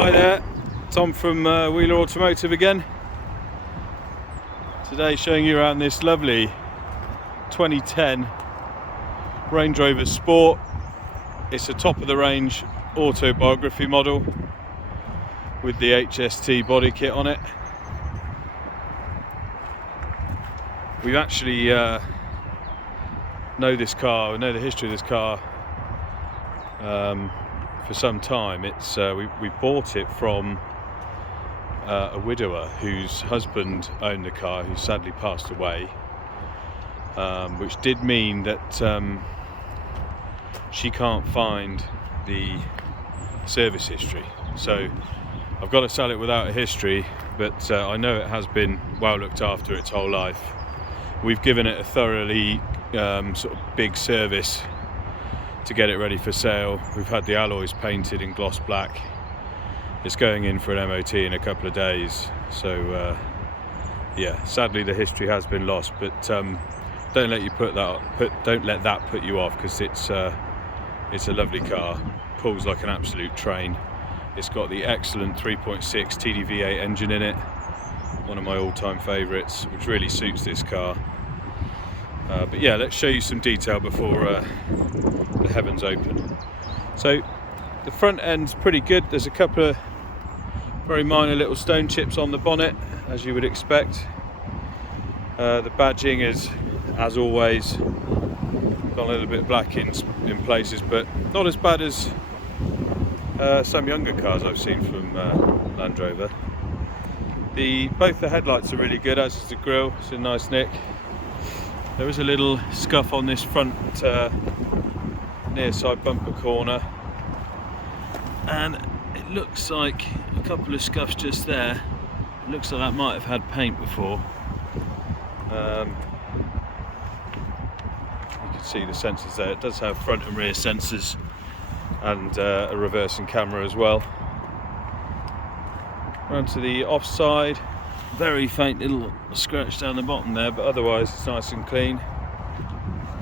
Hi there, Tom from Wheeler Automotive again. Today showing you around this lovely 2010 Range Rover Sport. It's a top of the range Autobiography model with the HST body kit on it. We've actually know this car, we know the history of this car for some time. It's we bought it from a widower whose husband owned the car, who sadly passed away, which did mean that she can't find the service history. So I've got to sell it without a history, but I know it has been well looked after its whole life. We've given it a thoroughly sort of big service to get it ready for sale. We've had the alloys painted in gloss black. It's going in for an MOT in a couple of days. So yeah, sadly the history has been lost, but don't let that put you off, because it's a lovely car. Pulls like an absolute train. It's got the excellent 3.6 TDV8 engine in it, one of my all-time favourites, which really suits this car. But yeah, let's show you some detail before the heavens open. So the front end's pretty good. There's a couple of very minor little stone chips on the bonnet, as you would expect. The badging is, as always, got a little bit black in places, but not as bad as some younger cars I've seen from Land Rover. Both the headlights are really good, as is the grille. It's a nice nick. There is a little scuff on this front near side bumper corner, and it looks like a couple of scuffs just there. It looks like that might have had paint before. You can see the sensors there. It does have front and rear sensors and a reversing camera as well. Round to the offside, very faint little scratch down the bottom there, but otherwise it's nice and clean.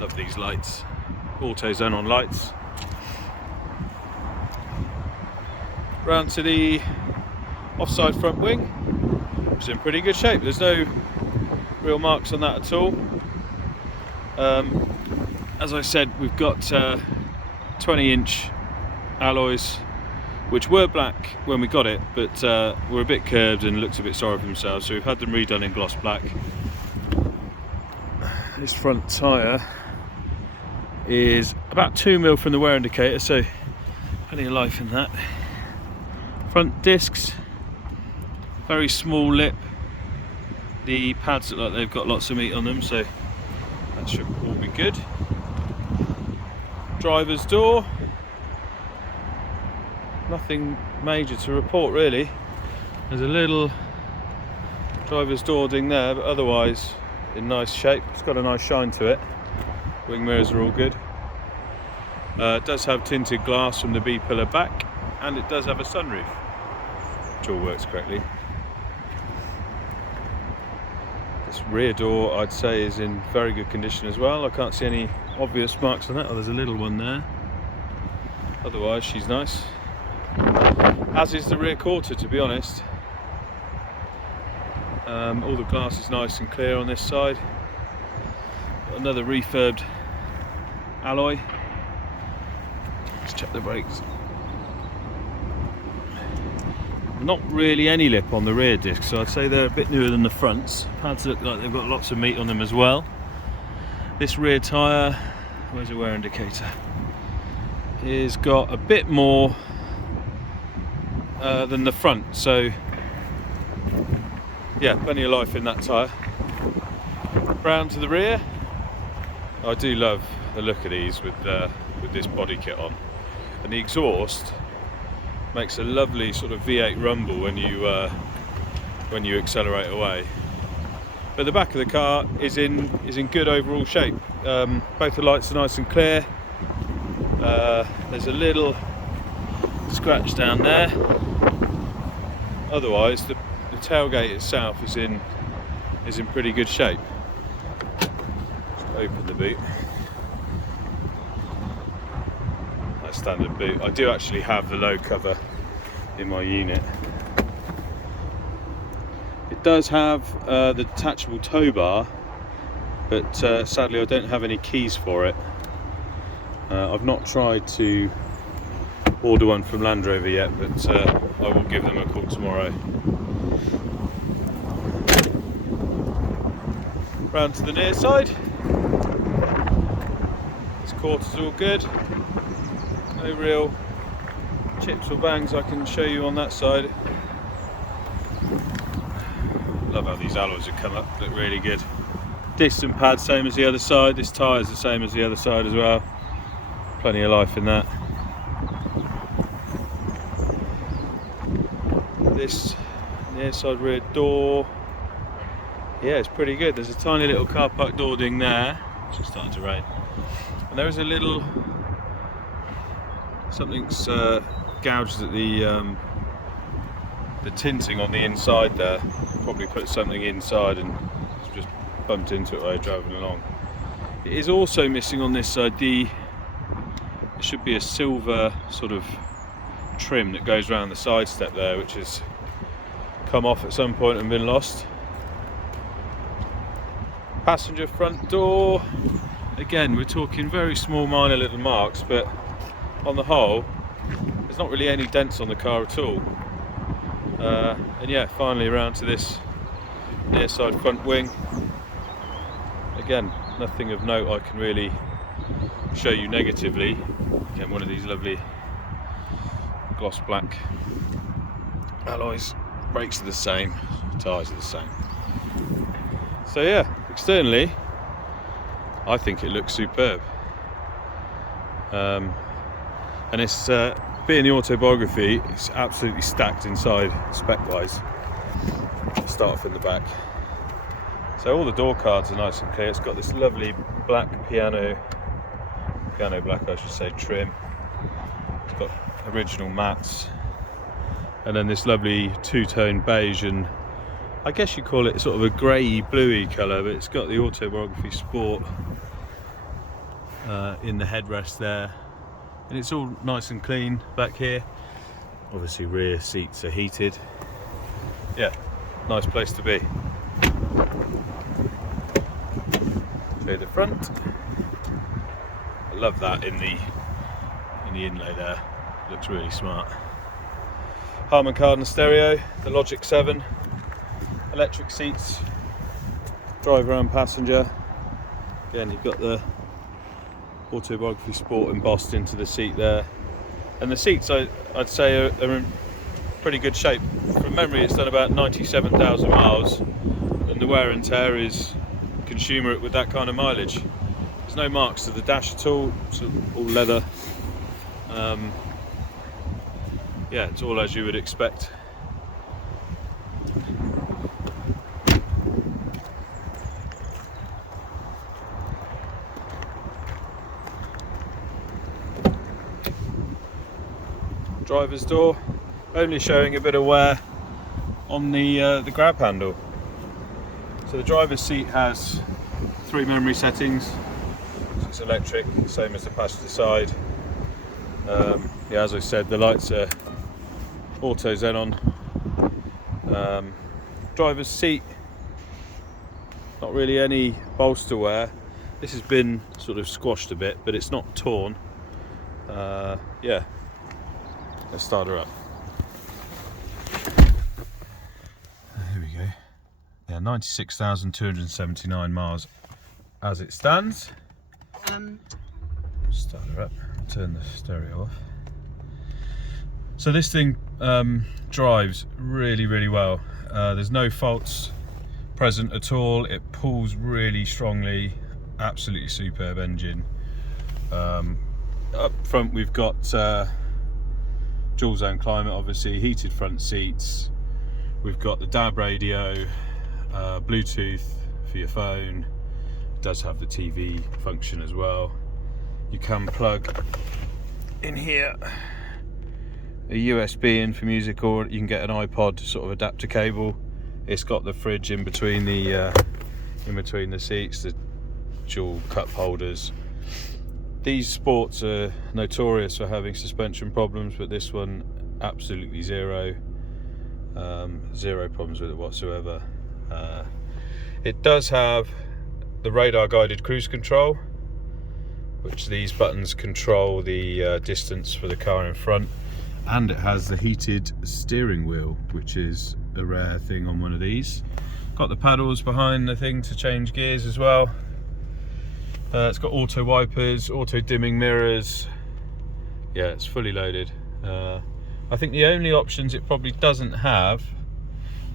Love these lights, auto xenon lights. Round to the offside front wing, which is in pretty good shape. There's no real marks on that at all. As I said, we've got 20-inch alloys, which were black when we got it, but were a bit curved and looked a bit sorry for themselves, so we've had them redone in gloss black. This front tyre is about 2mm from the wear indicator, so plenty of life in that. Front discs, very small lip. The pads look like they've got lots of meat on them, so that should all be good. Driver's door, nothing major to report really. There's a little driver's door ding there, but otherwise in nice shape. It's got a nice shine to it. Wing mirrors are all good. It does have tinted glass from the B-pillar back, and it does have a sunroof, which all works correctly. This rear door, I'd say, is in very good condition as well. I can't see any obvious marks on that. Oh, there's a little one there. Otherwise she's nice, as is the rear quarter, to be honest. All the glass is nice and clear on this side. Got another refurbed alloy. Let's check the brakes. Not really any lip on the rear disc, so I'd say they're a bit newer than the fronts. Pads look like they've got lots of meat on them as well. This rear tyre, where's the wear indicator? Is got a bit more than the front, so yeah, plenty of life in that tyre. Round to the rear, I do love the look of these with this body kit on, and the exhaust makes a lovely sort of V8 rumble when you accelerate away. But the back of the car is in good overall shape. Both the lights are nice and clear. There's a little scratch down there. Otherwise, the tailgate itself is in pretty good shape. Just open the boot. That's standard boot. I do actually have the low cover in my unit. It does have the detachable tow bar, but sadly I don't have any keys for it. I've not tried to order one from Land Rover yet, but I will give them a call tomorrow. Round to the near side. This quarter's all good. No real chips or bangs I can show you on that side. Love how these alloys have come up, look really good. Disc and pad same as the other side. This tyre is the same as the other side as well. Plenty of life in that. This near side rear door, yeah, it's pretty good. There's a tiny little car park door ding there. It's just starting to rain. And there is a little, something's gouged at the tinting on the inside there. Probably put something inside and just bumped into it while driving along. It is also missing on this side there should be a silver sort of trim that goes around the side step there, which has come off at some point and been lost. Passenger front door, again we're talking very small minor little marks, but on the whole there's not really any dents on the car at all. And yeah, finally around to this near side front wing. Again, nothing of note I can really show you negatively. Again, one of these lovely gloss black alloys. Brakes are the same, tyres are the same. So yeah, externally I think it looks superb. And it's being the Autobiography, it's absolutely stacked inside spec wise. Start off in the back. So all the door cards are nice and clear. It's got this lovely black piano black I should say trim. It's got original mats, and then this lovely two-tone beige, and I guess you call it sort of a grey bluey colour, but it's got the Autobiography Sport in the headrest there, and it's all nice and clean back here. Obviously rear seats are heated. Yeah, nice place to be. Show you the front. I love that in the inlay there. Looks really smart. Harman Kardon stereo, the Logic 7, electric seats, driver and passenger. Again, you've got the Autobiography Sport embossed into the seat there, and the seats I'd say are in pretty good shape. From memory, it's done about 97,000 miles, and the wear and tear is consummate with that kind of mileage. There's no marks to the dash at all. It's all leather. Yeah, it's all as you would expect. Driver's door, only showing a bit of wear on the grab handle. So the driver's seat has 3 memory settings. So it's electric, same as the passenger side. Yeah, as I said, the lights are auto xenon. Driver's seat, not really any bolster wear. This has been sort of squashed a bit, but it's not torn. Yeah, let's start her up. Here we go. Yeah, 96,279 miles as it stands. Start her up, turn the stereo off. So this thing drives really well. There's no faults present at all. It pulls really strongly, absolutely superb engine. Up front we've got dual zone climate, obviously, heated front seats. We've got the DAB radio, Bluetooth for your phone. It does have the TV function as well. You can plug in here a USB in for music, or you can get an iPod sort of adapter cable. It's got the fridge in between the seats, the dual cup holders. These sports are notorious for having suspension problems, but this one absolutely zero problems with it whatsoever. It does have the radar guided cruise control, which these buttons control the distance for the car in front, and it has the heated steering wheel, which is a rare thing on one of these. Got the paddles behind the thing to change gears as well. It's got auto wipers, auto dimming mirrors. Yeah, it's fully loaded. I think the only options it probably doesn't have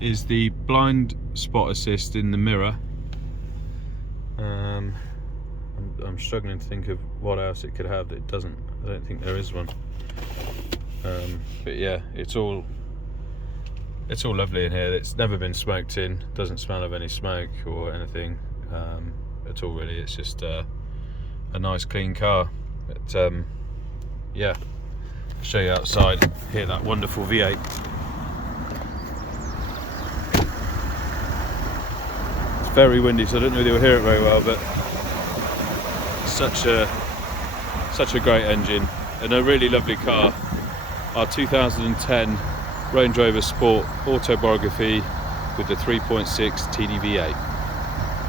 is the blind spot assist in the mirror. I'm struggling to think of what else it could have that it doesn't. I don't think there is one. But yeah, it's all lovely in here. It's never been smoked in, doesn't smell of any smoke or anything at all really. It's just a nice clean car. But yeah, I'll show you outside, hear that wonderful V8. It's very windy, so I don't know if you'll hear it very well, but such a great engine and a really lovely car. Our 2010 Range Rover Sport Autobiography with the 3.6 TD V8.